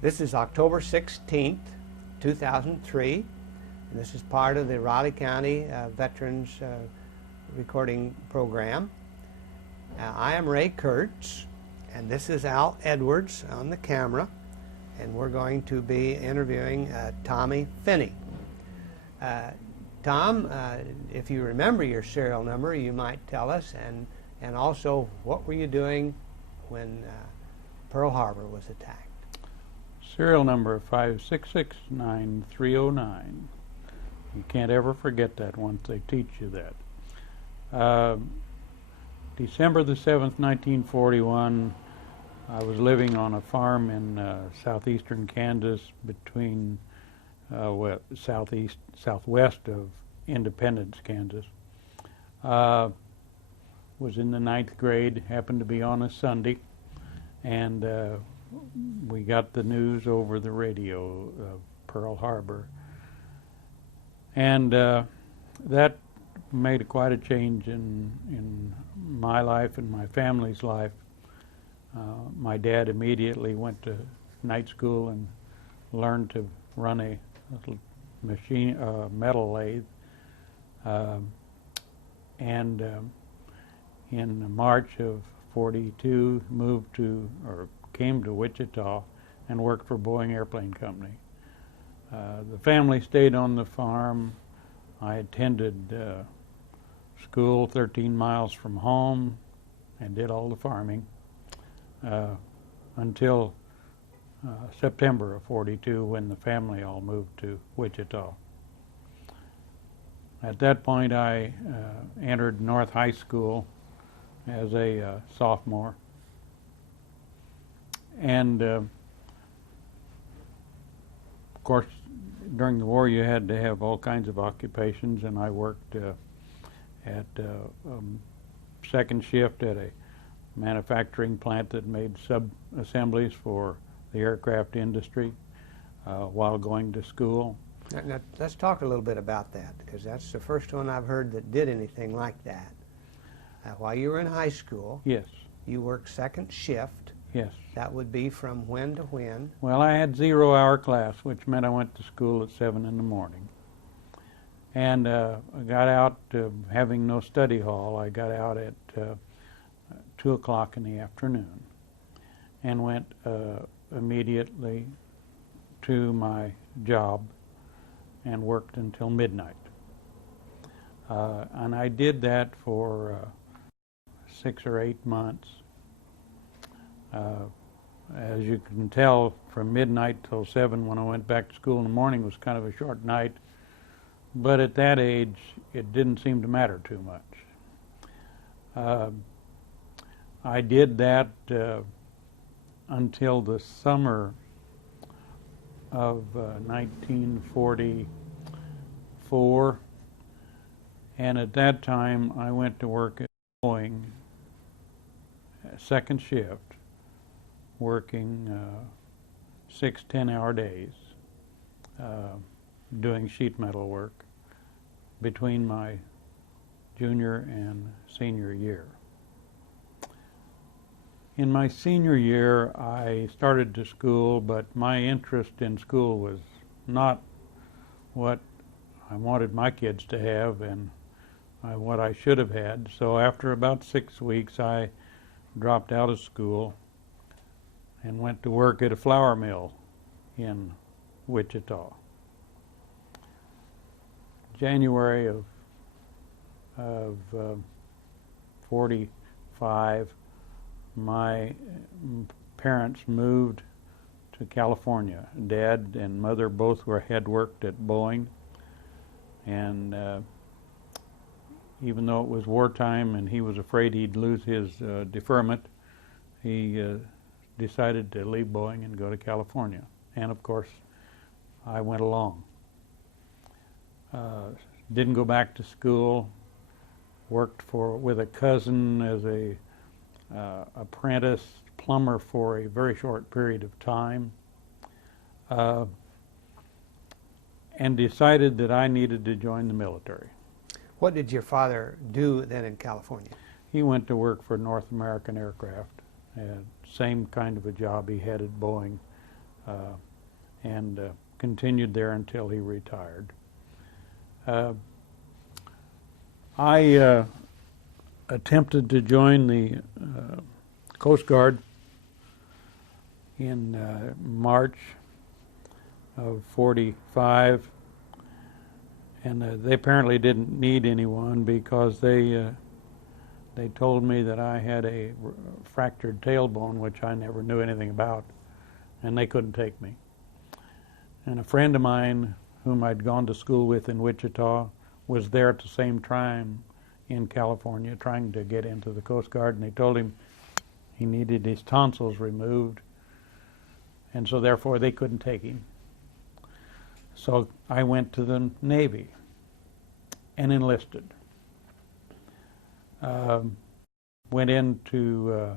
This is October 16th, 2003. And this is part of the Raleigh County Veterans Recording Program. I am Ray Kurtz, and this is Al Edwards on the camera, and we're going to be interviewing Tommy Finney. Tom, if you remember your serial number, you might tell us, and also what were you doing when Pearl Harbor was attacked? Serial number 5669309. You can't ever forget that once they teach you that. December the 7th, 1941, I was living on a farm in southeastern Kansas between southwest of Independence, Kansas. Was in the 9th grade, happened to be on a Sunday, and we got the news over the radio of Pearl Harbor. And that made quite a change in my life and my family's life. My dad immediately went to night school and learned to run a little machine, metal lathe. And in March of '42, came to Wichita and worked for Boeing Airplane Company. The family stayed on the farm. I attended school 13 miles from home and did all the farming until September of '42, when the family all moved to Wichita. At that point, I entered North High School as a sophomore. And of course, during the war you had to have all kinds of occupations, and I worked at second shift at a manufacturing plant that made sub-assemblies for the aircraft industry while going to school. Now, let's talk a little bit about that, because that's the first one I've heard that did anything like that. While you were in high school, yes, you worked second shift. Yes. That would be from when to when? Well, I had 0-hour class, which meant I went to school at 7 in the morning. And I got out, having no study hall, I got out at 2 o'clock in the afternoon and went immediately to my job and worked until midnight. And I did that for 6 or 8 months. As you can tell, from midnight till 7 when I went back to school in the morning was kind of a short night, but at that age it didn't seem to matter too much. I did that until the summer of 1944, and at that time I went to work at Boeing, second shift, working 6 10-hour days, doing sheet metal work between my junior and senior year. In my senior year, I started to school, but my interest in school was not what I wanted my kids to have and what I should have had. So after about 6 weeks, I dropped out of school and went to work at a flour mill in Wichita. January of '45, my parents moved to California. Dad and Mother both had worked at Boeing, and even though it was wartime and he was afraid he'd lose his deferment, he decided to leave Boeing and go to California. And of course, I went along. Didn't go back to school. Worked with a cousin as a apprentice plumber for a very short period of time, and decided that I needed to join the military. What did your father do then in California? He went to work for North American Aircraft, same kind of a job he had at Boeing, and continued there until he retired. I attempted to join the Coast Guard in March of '45, and they apparently didn't need anyone because they told me that I had a fractured tailbone, which I never knew anything about, and they couldn't take me. And a friend of mine whom I'd gone to school with in Wichita was there at the same time in California trying to get into the Coast Guard, and they told him he needed his tonsils removed, and so therefore they couldn't take him. So I went to the Navy and enlisted. Went into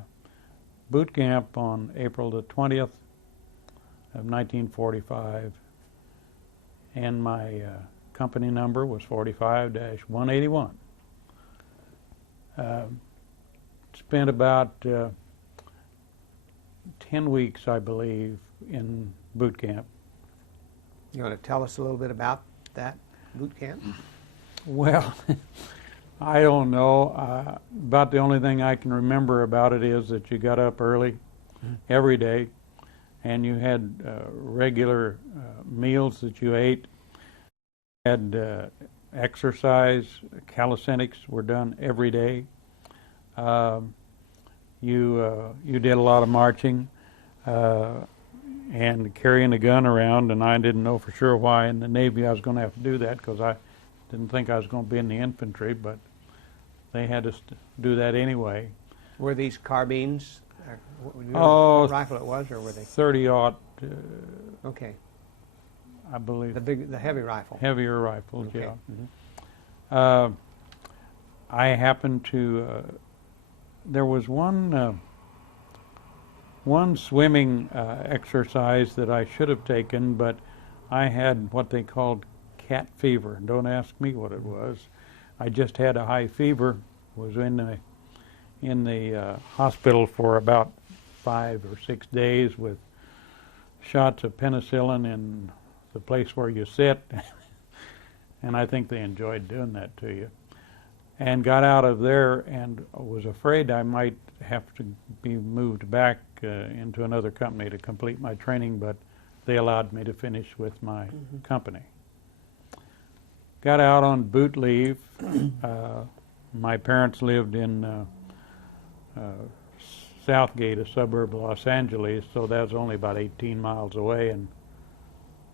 boot camp on April the 20th of 1945, and my company number was 45-181. Spent about 10 weeks, I believe, in boot camp. You want to tell us a little bit about that boot camp? Well, I don't know. About the only thing I can remember about it is that you got up early every day, and you had regular meals that you ate. Had exercise, calisthenics were done every day. You did a lot of marching and carrying a gun around, and I didn't know for sure why in the Navy I was going to have to do that, because I didn't think I was going to be in the infantry, but they had us do that anyway. Were these carbines? Oh, what rifle it was, or were they 30-aught? Okay. I believe. The heavy rifle. Heavier rifles, Okay. yeah. I happened to. There was one swimming exercise that I should have taken, but I had what they called cat fever. Don't ask me what it was. I just had a high fever. Was in the hospital for about 5 or 6 days with shots of penicillin in the place where you sit, and I think they enjoyed doing that to you. And got out of there and was afraid I might have to be moved back into another company to complete my training, but they allowed me to finish with my company. Got out on boot leave. My parents lived in Southgate, a suburb of Los Angeles, so that was only about 18 miles away, and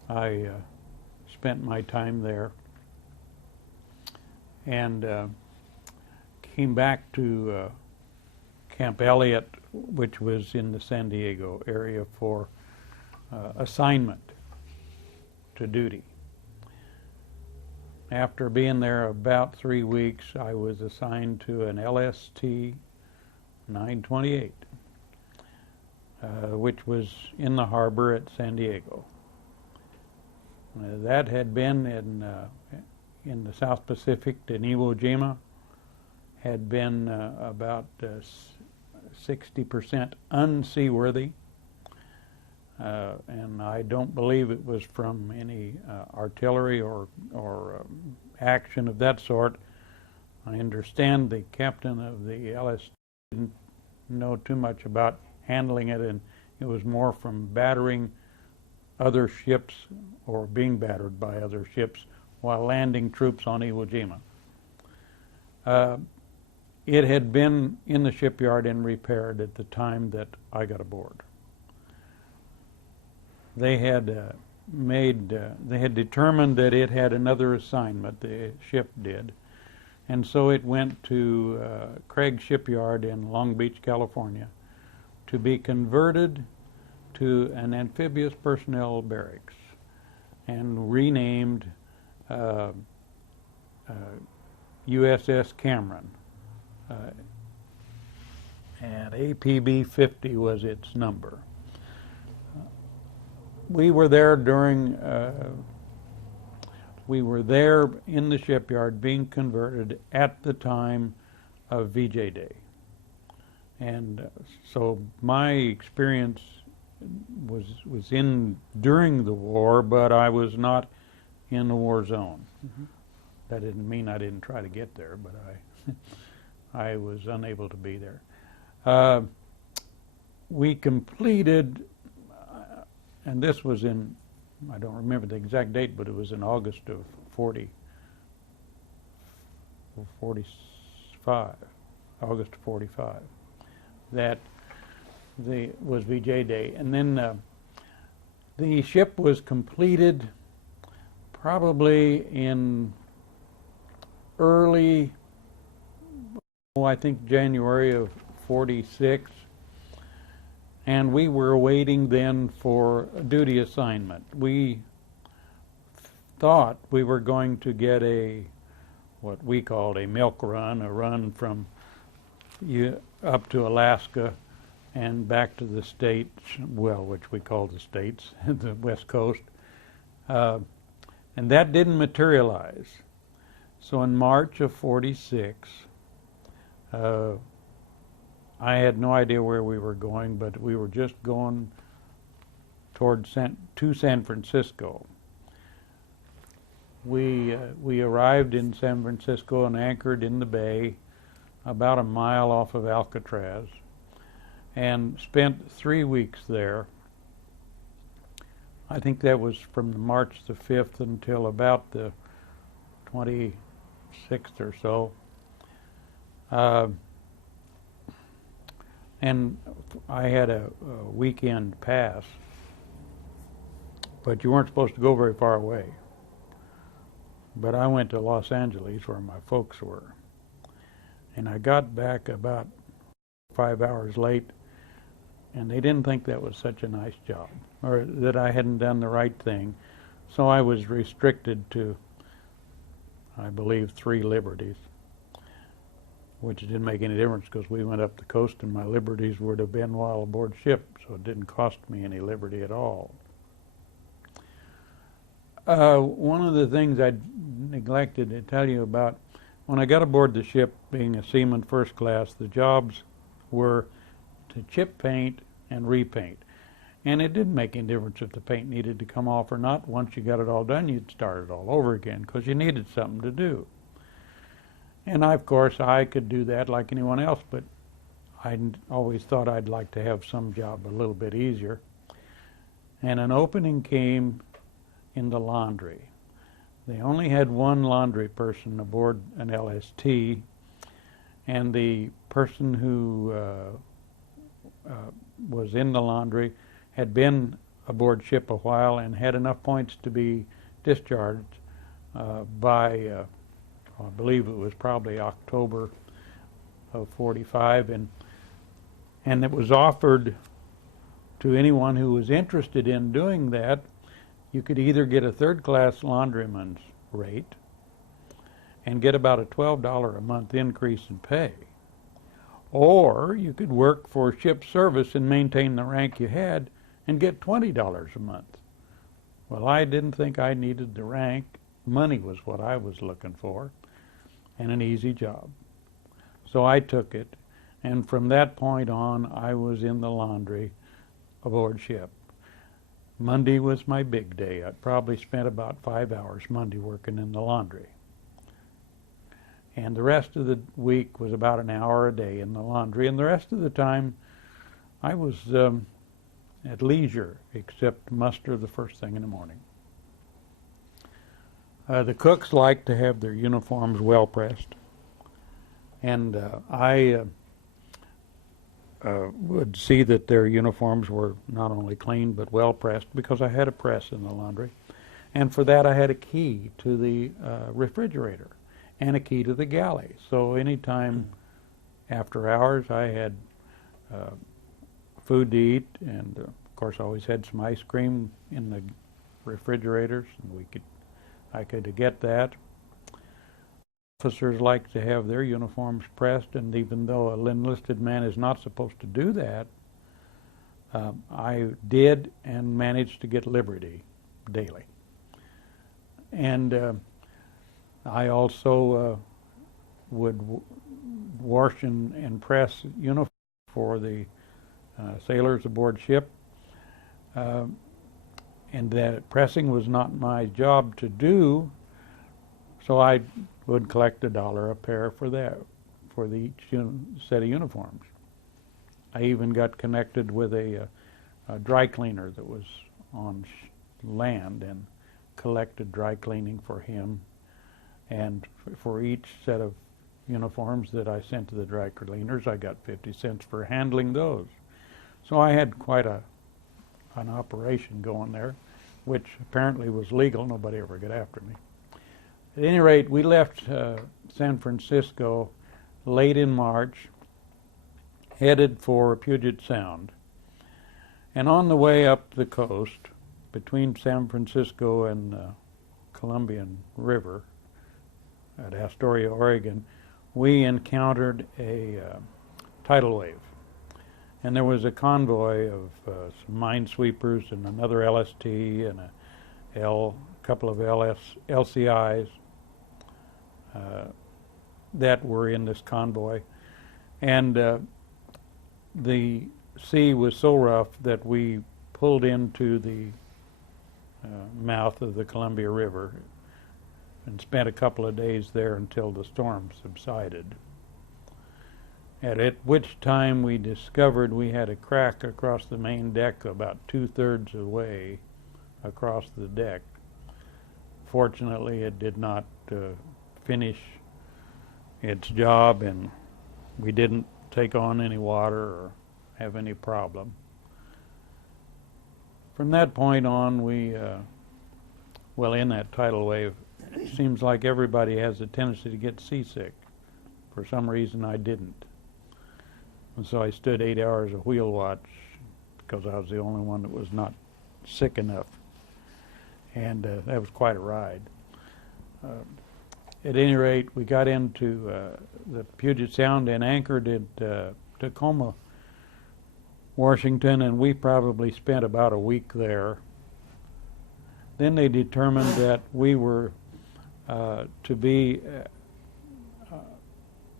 I spent my time there and came back to Camp Elliott, which was in the San Diego area, for assignment to duty. After being there about 3 weeks, I was assigned to an LST 928, which was in the harbor at San Diego. That had been in the South Pacific in Iwo Jima, had been about 60% unseaworthy, and I don't believe it was from any artillery or action of that sort. I understand the captain of the LS didn't know too much about handling it, and it was more from battering other ships or being battered by other ships while landing troops on Iwo Jima. It had been in the shipyard and repaired at the time that I got aboard. They had determined that it had another assignment, the ship did, and so it went to Craig Shipyard in Long Beach, California, to be converted to an amphibious personnel barracks and renamed USS Cameron. And APB 50 was its number. We were there in the shipyard being converted at the time of VJ Day. And so my experience was in during the war, but I was not in the war zone. Mm-hmm. That didn't mean I didn't try to get there, but I was unable to be there. We completed, and this was in, I don't remember the exact date, but it was in August of 45, August of 45. That was VJ Day. And then the ship was completed probably in early, I think January of 46. And we were waiting then for a duty assignment. We thought we were going to get what we called a milk run, a run from up to Alaska and back to the States, well, which we call the States, the West Coast. And that didn't materialize. So in March of 46, I had no idea where we were going, but we were just going to San Francisco. We arrived in San Francisco and anchored in the bay about a mile off of Alcatraz and spent 3 weeks there. I think that was from March the 5th until about the 26th or so. And I had a weekend pass, but you weren't supposed to go very far away. But I went to Los Angeles where my folks were. And I got back about 5 hours late, and they didn't think that was such a nice job, or that I hadn't done the right thing. So I was restricted to, I believe, 3 liberties, which didn't make any difference because we went up the coast and my liberties would have been while aboard ship, so it didn't cost me any liberty at all. One of the things I neglected to tell you about, when I got aboard the ship, being a seaman first class, the jobs were to chip paint and repaint. And it didn't make any difference if the paint needed to come off or not. Once you got it all done, you'd start it all over again because you needed something to do. And of course, I could do that like anyone else, but I always thought I'd like to have some job a little bit easier. And an opening came in the laundry. They only had one laundry person aboard an LST, and the person who was in the laundry had been aboard ship a while and had enough points to be discharged by I believe it was probably October of 45, and it was offered to anyone who was interested in doing that. You could either get a third-class laundryman's rate and get about a $12 a month increase in pay, or you could work for ship service and maintain the rank you had and get $20 a month. Well, I didn't think I needed the rank. Money was what I was looking for, and an easy job. So I took it, and from that point on, I was in the laundry aboard ship. Monday was my big day. I probably spent about 5 hours Monday working in the laundry. And the rest of the week was about an hour a day in the laundry, and the rest of the time I was at leisure, except muster the first thing in the morning. The cooks like to have their uniforms well pressed, and I would see that their uniforms were not only clean but well pressed because I had a press in the laundry, and for that I had a key to the refrigerator and a key to the galley. So anytime after hours I had food to eat, and of course I always had some ice cream in the refrigerators, and I could get that. Officers like to have their uniforms pressed, and even though an enlisted man is not supposed to do that, I did and managed to get liberty daily. And I also would wash and press uniforms for the sailors aboard ship, and that pressing was not my job to do, so I would collect $1 a pair for that, for each set of uniforms. I even got connected with a dry cleaner that was on land and collected dry cleaning for him, and for each set of uniforms that I sent to the dry cleaners, I got 50 cents for handling those. So I had quite an operation going there, which apparently was legal. Nobody ever got after me. At any rate, we left San Francisco late in March, headed for Puget Sound. And on the way up the coast, between San Francisco and Columbian River at Astoria, Oregon, we encountered a tidal wave. And there was a convoy of some minesweepers and another LST and a couple of LCIs that were in this convoy. And the sea was so rough that we pulled into the mouth of the Columbia River and spent a couple of days there until the storm subsided. At which time we discovered we had a crack across the main deck about 2/3 of the way across the deck. Fortunately, it did not finish its job, and we didn't take on any water or have any problem. From that point on, well, in that tidal wave, it seems like everybody has a tendency to get seasick. For some reason, I didn't. And so I stood 8 hours of wheel watch because I was the only one that was not sick enough. And that was quite a ride. At any rate, we got into the Puget Sound and anchored at Tacoma, Washington, and we probably spent about a week there. Then they determined that we were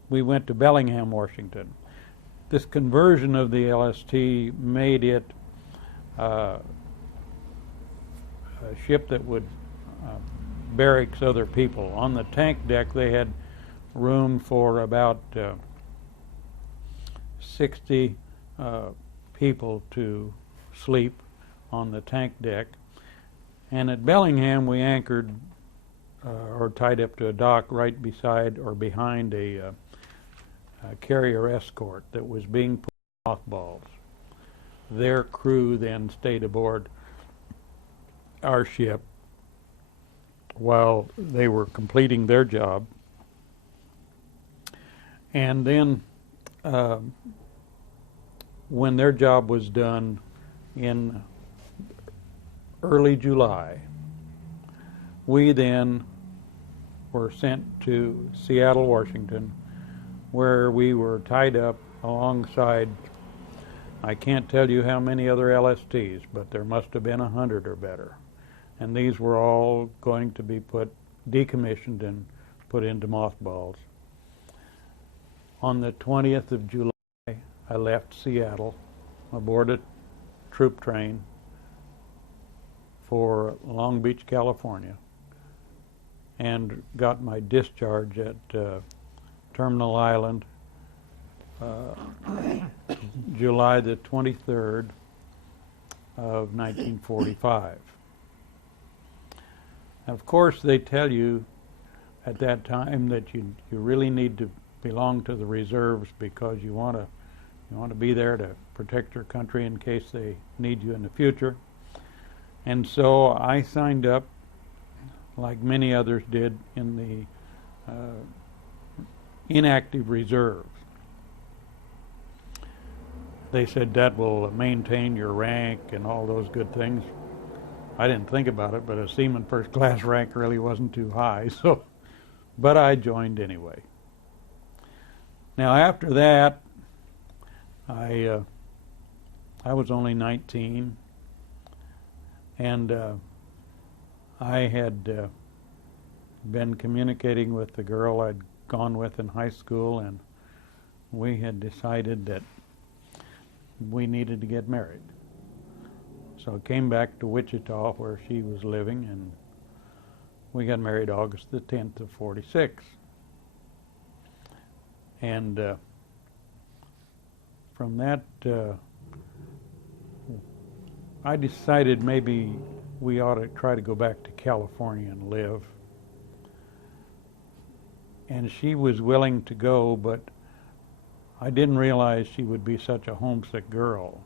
we went to Bellingham, Washington. This conversion of the LST made it a ship that would barracks other people. On the tank deck, they had room for about 60 people to sleep on the tank deck. And at Bellingham, we anchored or tied up to a dock right beside or behind a carrier escort that was being put in mothballs. Their crew then stayed aboard our ship while they were completing their job. And then when their job was done in early July, we then were sent to Seattle, Washington, where we were tied up alongside, I can't tell you how many other LSTs, but there must have been 100 or better. And these were all going to be decommissioned and put into mothballs. On the 20th of July, I left Seattle aboard a troop train for Long Beach, California, and got my discharge at Terminal Island July the 23rd of 1945. Of course, they tell you at that time that you really need to belong to the reserves because you want to be there to protect your country in case they need you in the future. And so I signed up, like many others did, in the inactive reserves. They said that will maintain your rank and all those good things. I didn't think about it, but a seaman first class rank really wasn't too high, so, but I joined anyway. Now after that, I was only 19, and I had been communicating with the girl I'd gone with in high school, and we had decided that we needed to get married. So I came back to Wichita where she was living, and we got married August the 10th of 46. And from that, I decided maybe we ought to try to go back to California and live. And she was willing to go, but I didn't realize she would be such a homesick girl.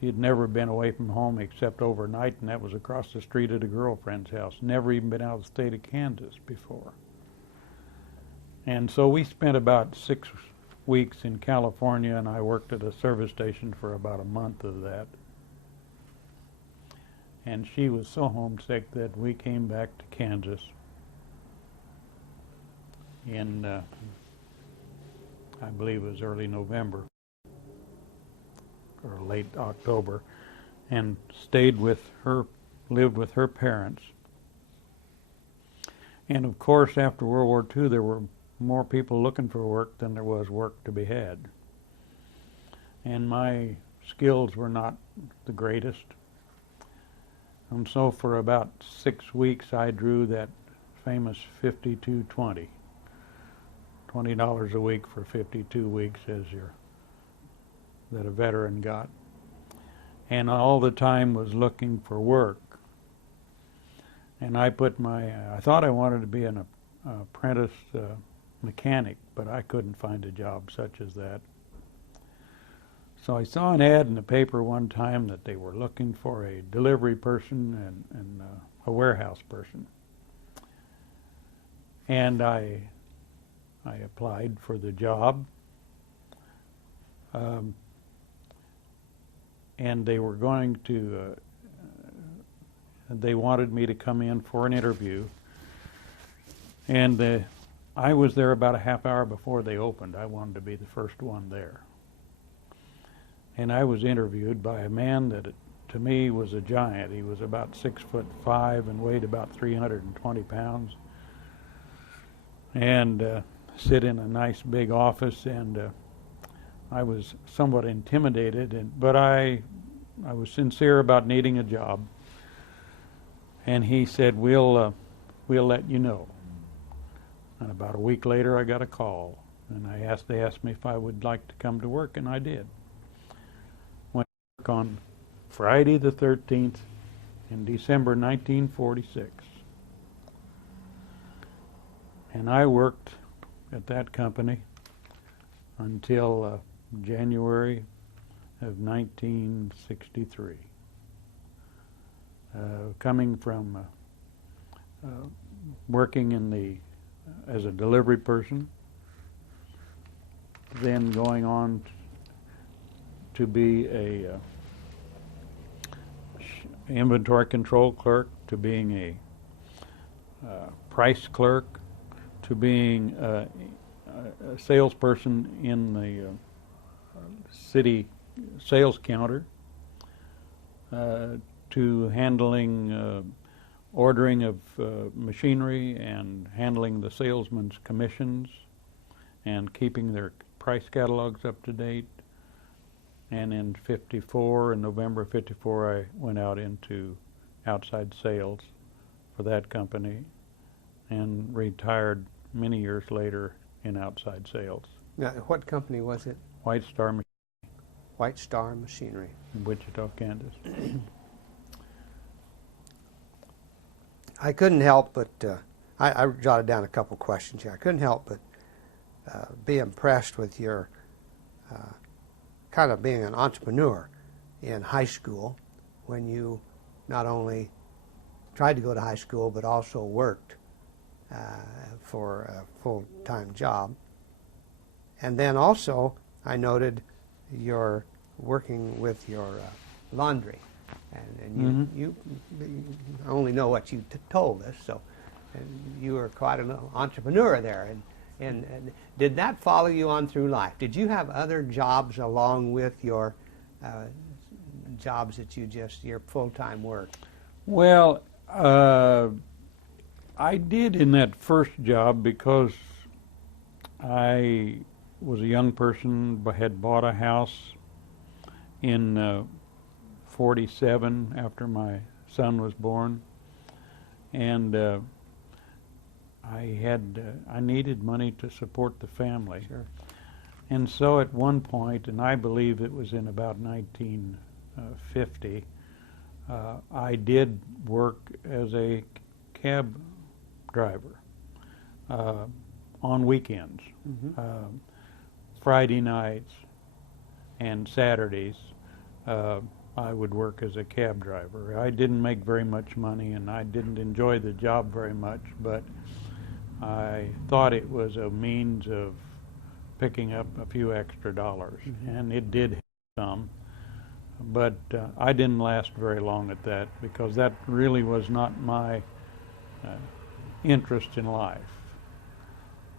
She had never been away from home except overnight, and that was across the street at a girlfriend's house. Never even been out of the state of Kansas before. And so we spent about 6 weeks in California, and I worked at a service station for about a month of that. And she was so homesick that we came back to Kansas in, I believe it was early November or late October, and stayed with her, lived with her parents. And of course, after World War II, there were more people looking for work than there was work to be had. And my skills were not the greatest. And so for about 6 weeks, I drew that famous 52-20. $20 a week for 52 weeks that a veteran got. And all the time was looking for work. And I thought I wanted to be an apprentice mechanic, but I couldn't find a job such as that. So I saw an ad in the paper one time that they were looking for a delivery person and a warehouse person. And I applied for the job. And they were going to, they wanted me to come in for an interview. And I was there about a half hour before they opened. I wanted to be the first one there. And I was interviewed by a man that, to me, was a giant. He was about 6'5" and weighed about 320 pounds. And sit in a nice big office, and I was somewhat intimidated, but I was sincere about needing a job. And he said, we'll let you know. And about a week later, I got a call, and they asked me if I would like to come to work, and I did. Went to work on Friday the 13th in December 1946. And I worked at that company until January of 1963. Coming from working as a delivery person, then going on to be a inventory control clerk, to being a price clerk, to being a salesperson in the city sales counter, to handling ordering of machinery and handling the salesmen's commissions and keeping their price catalogs up to date. And in November of 54, I went out into outside sales for that company and retired many years later in outside sales. Now, what company was it? White Star Machinery. In Wichita, Kansas. I couldn't help but, I jotted down a couple questions here. I couldn't help but be impressed with your kind of being an entrepreneur in high school, when you not only tried to go to high school but also worked for a full-time job. And then also I noted you're working with your laundry. And you only know what you told us, so you were quite an entrepreneur there. And did that follow you on through life? Did you have other jobs along with your jobs that your full-time work? Well, I did in that first job because I was a young person, but had bought a house in 47 after my son was born, and I needed money to support the family. Sure. And so at one point, and I believe it was in about 1950, I did work as a cab driver on weekends, Friday nights and Saturdays. I would work as a cab driver. I didn't make very much money, and I didn't enjoy the job very much, but I thought it was a means of picking up a few extra dollars, and it did help some. But I didn't last very long at that, because that really was not my interest in life.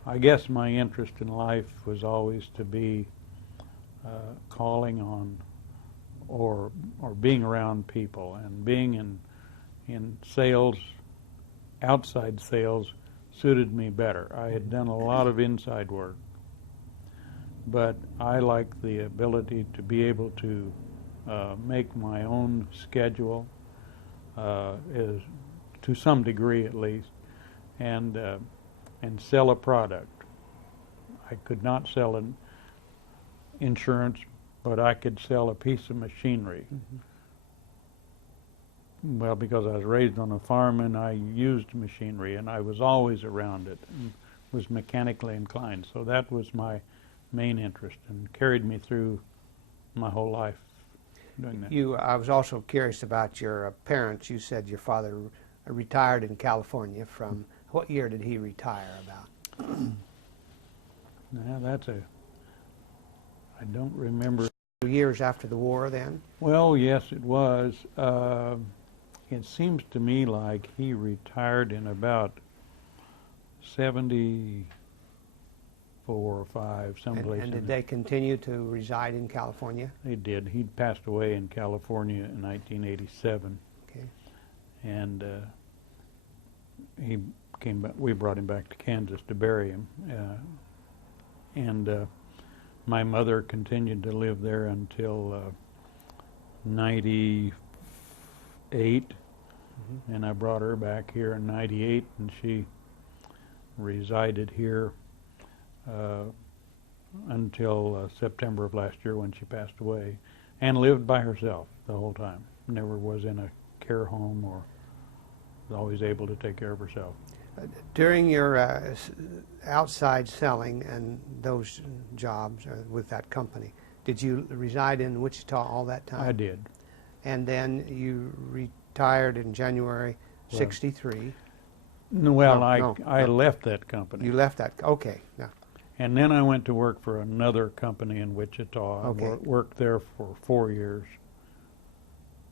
I guess my interest in life was always to be calling on or being around people, and being in sales, outside sales, suited me better. I had done a lot of inside work, but I like the ability to be able to make my own schedule, is to some degree at least, and sell a product. I could not sell an insurance, but I could sell a piece of machinery. Well, because I was raised on a farm and I used machinery, and I was always around it and was mechanically inclined. So that was my main interest and carried me through my whole life doing that. I was also curious about your parents. You said your father retired in California. From what year did he retire about? Now I don't remember. Years after the war then? Well, yes, it was. It seems to me like he retired in about 74 or 5, someplace. And did they continue to reside in California? They did. He passed away in California in 1987. Okay. And he came back. We brought him back to Kansas to bury him. My mother continued to live there until 98, and I brought her back here in 98, and she resided here until September of last year, when she passed away, and lived by herself the whole time. Never was in a care home, or was always able to take care of herself. During your outside selling and those jobs with that company, did you reside in Wichita all that time? I did. And then you retired in January '63. Well, I left that company. You left that, okay. Yeah. And then I went to work for another company in Wichita. Okay. I worked there for 4 years,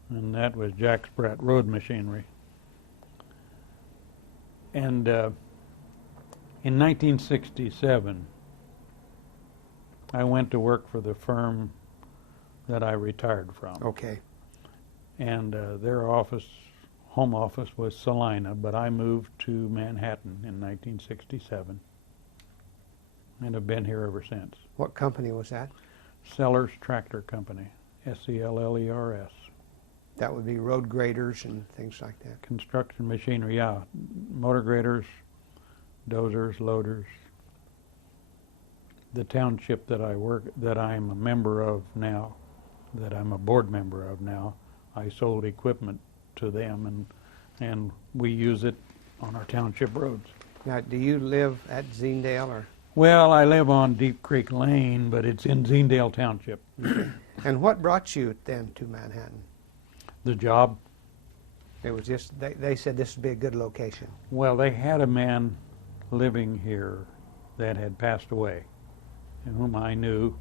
and that was Jack Spratt Road Machinery. And in 1967, I went to work for the firm that I retired from. Okay. And their home office was Salina, but I moved to Manhattan in 1967, and have been here ever since. What company was that? Sellers Tractor Company, Sellers. That would be road graders and things like that. Construction machinery, yeah. Motor graders, dozers, loaders. The township that I'm a member of now, that I'm a board member of now, I sold equipment to them, and we use it on our township roads. Now, do you live at Zinedale, or? Well, I live on Deep Creek Lane, but it's in Zinedale Township. And what brought you then to Manhattan? The job? It was just, they said this would be a good location. Well, they had a man living here that had passed away, and whom I knew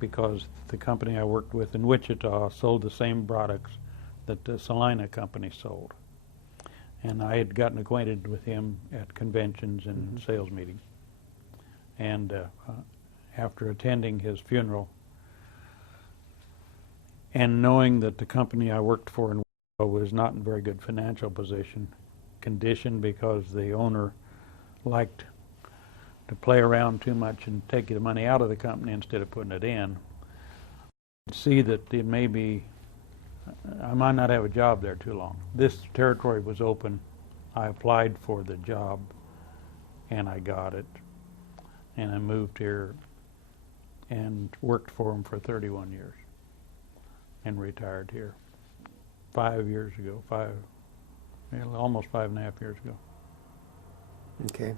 because the company I worked with in Wichita sold the same products that the Salina company sold. And I had gotten acquainted with him at conventions and sales meetings. And after attending his funeral, and knowing that the company I worked for in Wichita was not in very good financial condition because the owner liked to play around too much and take the money out of the company instead of putting it in, see that it may be I might not have a job there too long. This territory was open. I applied for the job, and I got it. And I moved here and worked for them for 31 years and retired here 5 years ago, almost 5.5 years ago. Okay.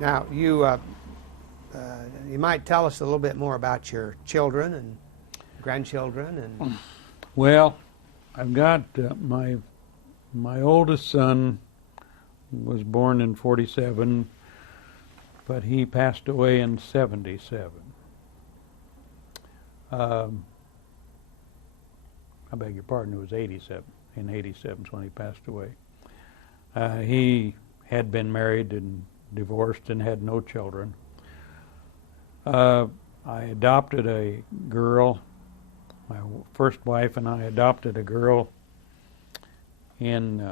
Now, you might tell us a little bit more about your children and grandchildren and. Well, I've got my oldest son was born in 47, but he passed away in 77. I beg your pardon, it was 87. In 87 is when he passed away. He had been married and divorced and had no children. I adopted a girl. My first wife and I adopted a girl in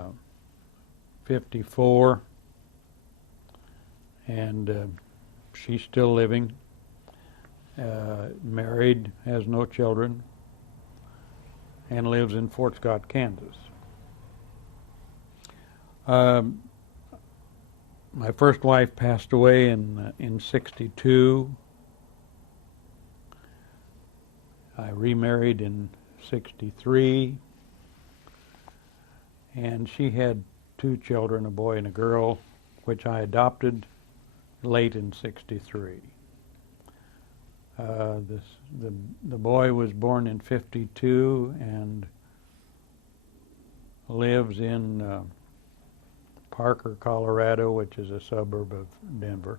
54, and she's still living, married, has no children, and lives in Fort Scott, Kansas. My first wife passed away in 62. I remarried in 63, and she had 2 children, a boy and a girl, which I adopted late in 63. The boy was born in 52 and lives in Parker, Colorado, which is a suburb of Denver,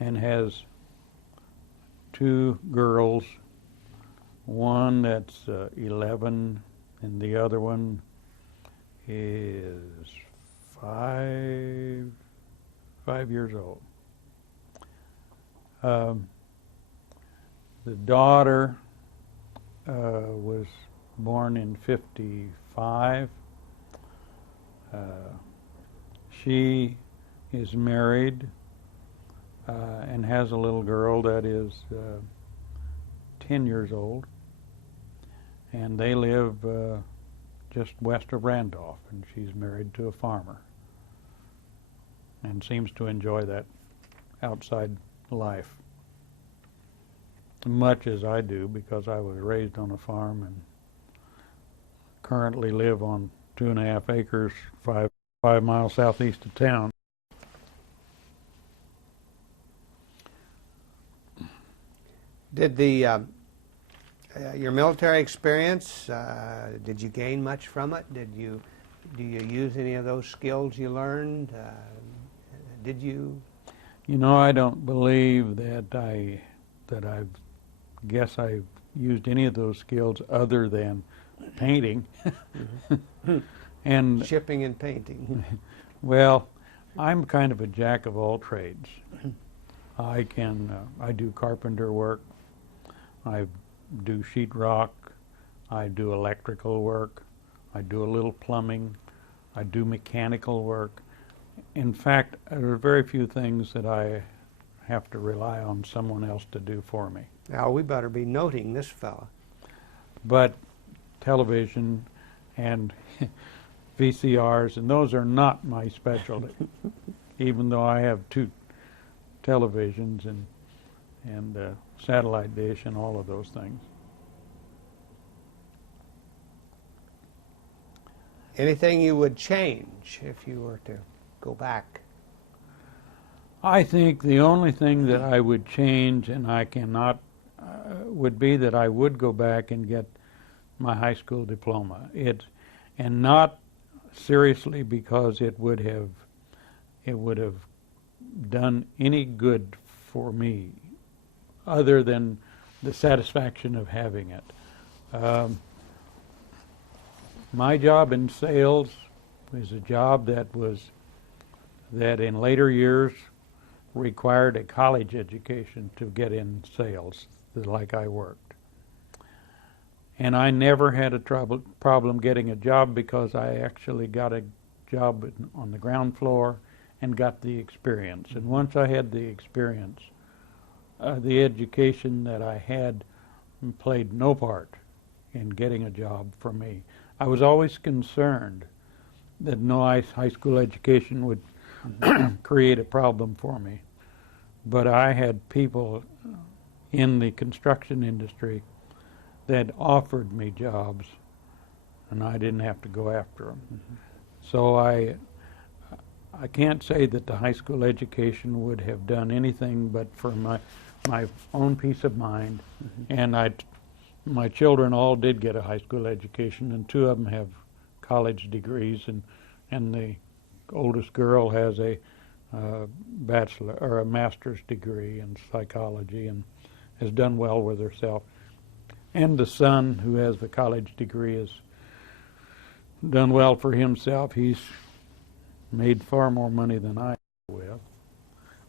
and has 2 girls, one that's 11 and the other one is 5 years old. The daughter was born in 55. She is married and has a little girl that is 10 years old, and they live just west of Randolph, and she's married to a farmer and seems to enjoy that outside life much as I do, because I was raised on a farm and currently live on 2.5 acres 5 miles southeast of town. Did your military experience, did you gain much from it? Do you use any of those skills you learned? Did you? You know, I don't believe that I've used any of those skills other than painting. Mm-hmm. And shipping and painting. Well, I'm kind of a jack of all trades. I do carpenter work. I do sheetrock. I do electrical work. I do a little plumbing. I do mechanical work. In fact, there are very few things that I have to rely on someone else to do for me. Now, we better be noting this fella. But television and VCRs, and those are not my specialty, even though I have 2 televisions and satellite dish and all of those things. Anything you would change if you were to go back? I think the only thing that I would change, and I cannot, would be that I would go back and get my high school diploma. And not seriously because it would have done any good for me, other than the satisfaction of having it. My job in sales was a job that in later years required a college education to get in sales, like I worked. And I never had a problem getting a job, because I actually got a job on the ground floor and got the experience. And once I had the experience, the education that I had played no part in getting a job for me. I was always concerned that no high school education would create a problem for me. But I had people in the construction industry that offered me jobs, and I didn't have to go after them. So I can't say that the high school education would have done anything but for my own peace of mind. And my children all did get a high school education, and 2 of them have college degrees, and the oldest girl has a bachelor or a master's degree in psychology and has done well with herself. And the son, who has the college degree, has done well for himself. He's made far more money than I will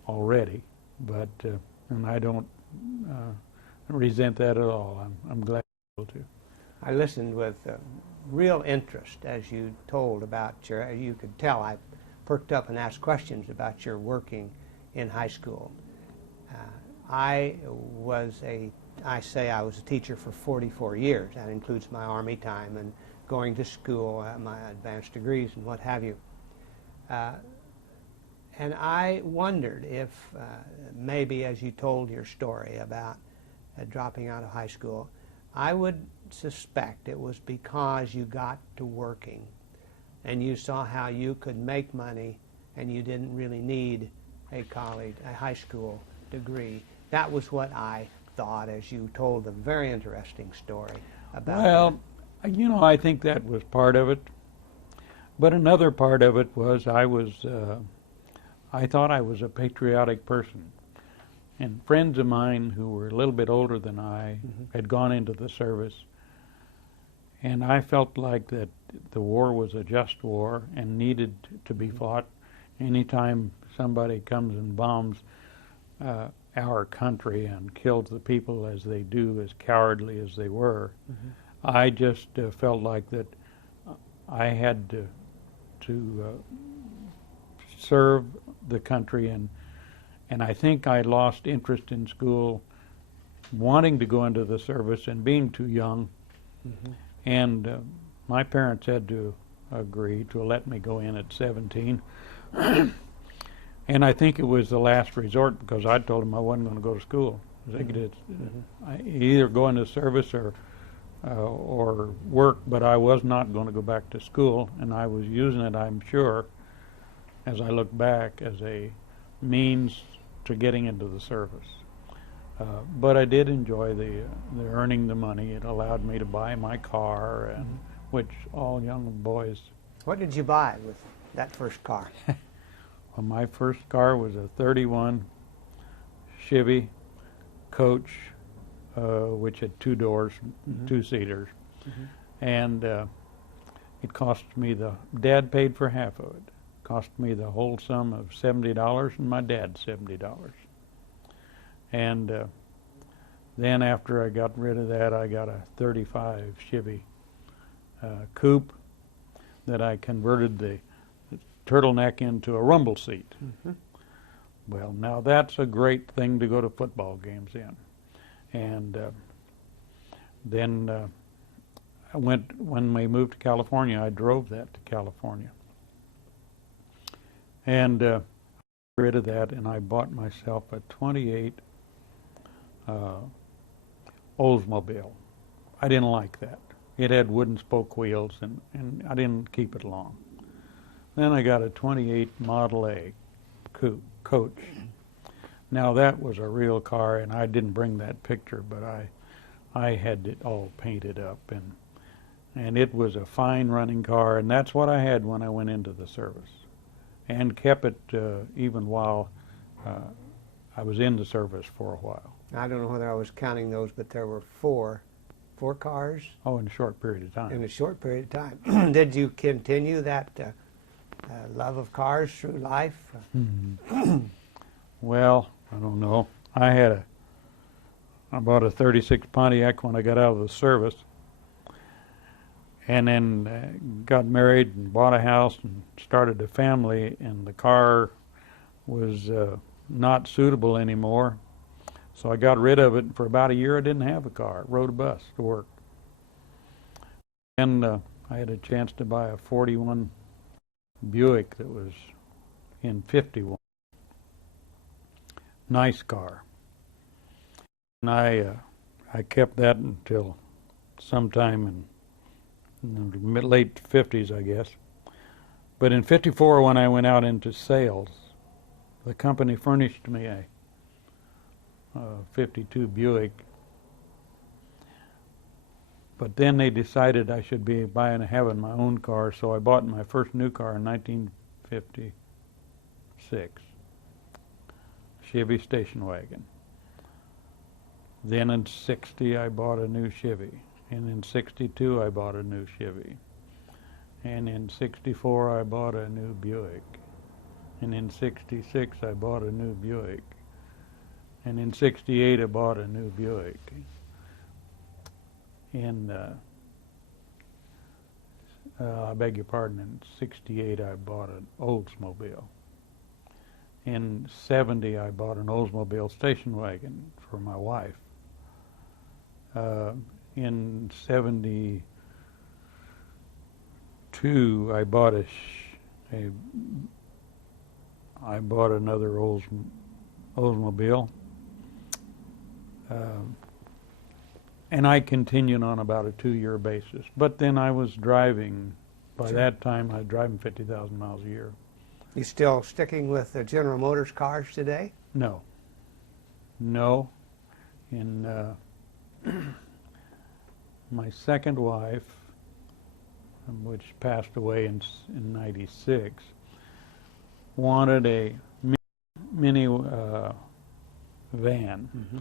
already, but and I don't resent that at all. I'm glad to. I listened with real interest as you told about you could tell I perked up and asked questions about your working in high school. I was a teacher for 44 years. That includes my Army time and going to school, my advanced degrees and what have you. And I wondered if maybe as you told your story about dropping out of high school, I would suspect it was because you got to working and you saw how you could make money and you didn't really need a high school degree. That was what I thought as you told a very interesting story about Well, you know, I think that was part of it. But another part of it was I thought I was a patriotic person. And friends of mine who were a little bit older than I had gone into the service. And I felt like that the war was a just war and needed to be fought. Anytime somebody comes and bombs our country and kills the people as they do, as cowardly as they were, I just felt like that I had to serve the country, and I think I lost interest in school, wanting to go into the service and being too young. And my parents had to agree to let me go in at 17. And I think it was the last resort because I told them I wasn't going to go to school. I either go into service or work, but I was not going to go back to school, and I was using it, I'm sure, as I look back, as a means to getting into the service. But I did enjoy the earning the money. It allowed me to buy my car, and which all young boys. What did you buy with that first car? Well, my first car was a 31 Chevy Coach, which had 2 doors, 2-seaters. And it cost me, Dad paid for half of it. Cost me the whole sum of $70, and my dad $70. And then after I got rid of that, I got a 35 Chevy coupe that I converted the turtleneck into a rumble seat. Well, now that's a great thing to go to football games in. And then when we moved to California, I drove that to California. And I got rid of that, and I bought myself a 28 Oldsmobile. I didn't like that. It had wooden spoke wheels, and I didn't keep it long. Then I got a 28 Model A Coach. Now that was a real car, and I didn't bring that picture, but I had it all painted up, and it was a fine running car, and that's what I had when I went into the service, and kept it even while I was in the service for a while. I don't know whether I was counting those, but there were four cars. Oh, in a short period of time. In a short period of time. Did you continue that love of cars through life? Well, I don't know. I bought a 36 Pontiac when I got out of the service, and then got married and bought a house and started a family, and the car was not suitable anymore. So I got rid of it. For about a year I didn't have a car. Rode a bus to work. And I had a chance to buy a 41 Buick that was in 51. Nice car. And I kept that until sometime in the late 50s, I guess. But in 54, when I went out into sales, the company furnished me a 52 Buick. But then they decided I should be having my own car, so I bought my first new car in 1956, Chevy station wagon. Then in 60 I bought a new Chevy, and in 62 I bought a new Chevy, and in 64 I bought a new Buick, and in 66 I bought a new Buick, and in 68 I bought a new Buick. In I beg your pardon, in 68 I bought an Oldsmobile. In 70 I bought an Oldsmobile station wagon for my wife. In 72 I bought another Oldsmobile. And I continued on about a 2-year basis. But then I was driving, by that time I was driving 50,000 miles a year. You still sticking with the General Motors cars today? No. No. In my second wife, which passed away in 96, wanted a mini van. Mm-hmm.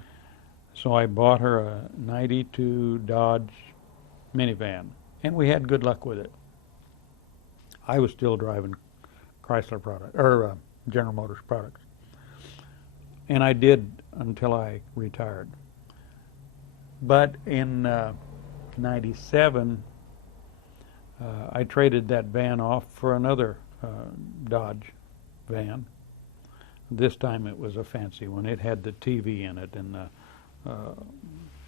So I bought her a 92 Dodge minivan, and we had good luck with it. I was still driving Chrysler General Motors products, and I did until I retired. But in 97, I traded that van off for another Dodge van. This time it was a fancy one. It had the TV in it, and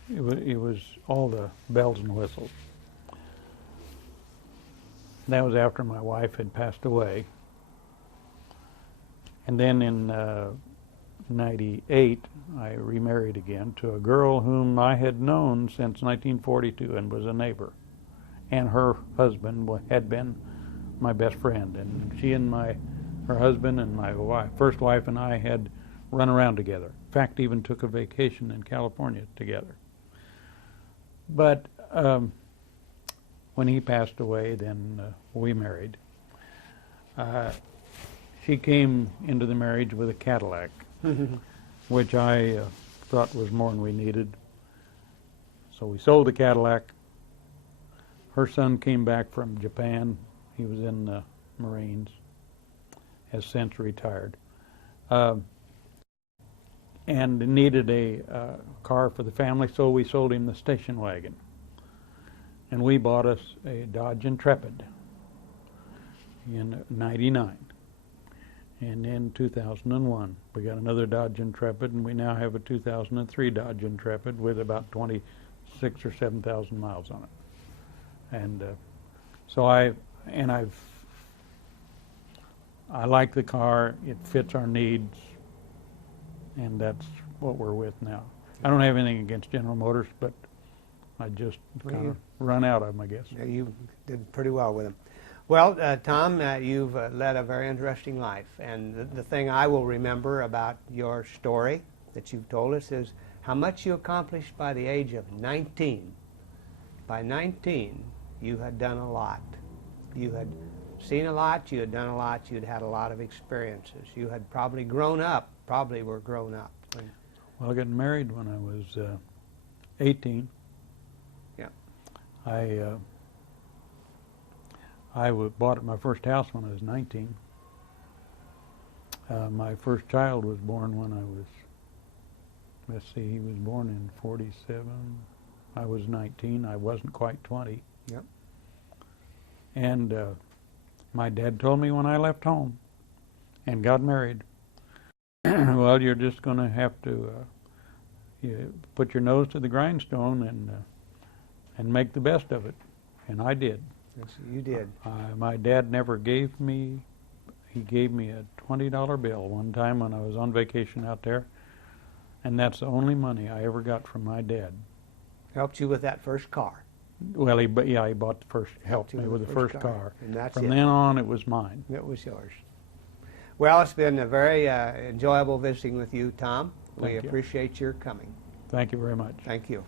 it was all the bells and whistles. That was after my wife had passed away. And then in 98, I remarried again to a girl whom I had known since 1942 and was a neighbor. And her husband had been my best friend. And she and her husband and my first wife and I had run around together. In fact, even took a vacation in California together. But when he passed away, then we married. She came into the marriage with a Cadillac, which I thought was more than we needed. So we sold the Cadillac. Her son came back from Japan. He was in the Marines, has since retired. And needed a car for the family, so we sold him the station wagon. And we bought us a Dodge Intrepid in 99. And in 2001, we got another Dodge Intrepid, and we now have a 2003 Dodge Intrepid with about 26 or 7,000 miles on it. And so I like the car. It fits our needs, and that's what we're with now. I don't have anything against General Motors, but I just kind of run out of them, I guess. Yeah, you did pretty well with them. Well, Tom, you've led a very interesting life, and the thing I will remember about your story that you've told us is how much you accomplished by the age of 19. By 19, you had done a lot. You had seen a lot, you had done a lot, you'd had a lot of experiences. You had probably were grown up. Well, I got married when I was 18. Yeah. I bought my first house when I was 19. My first child was born when I was, he was born in 47. I was 19. I wasn't quite 20. Yep. And my dad told me when I left home and got married Well, you're just going to have to you put your nose to the grindstone and make the best of it, and I did. Yes, you did. My dad never gave me. He gave me a $20 bill one time when I was on vacation out there, and that's the only money I ever got from my dad. Helped you with that first car. Well, he bought the first, helped me with the first car. And that's From it. then on, it was mine. It was yours. Well, it's been a very enjoyable visiting with you, Tom. We Thank you. appreciate your coming. Thank you very much. Thank you.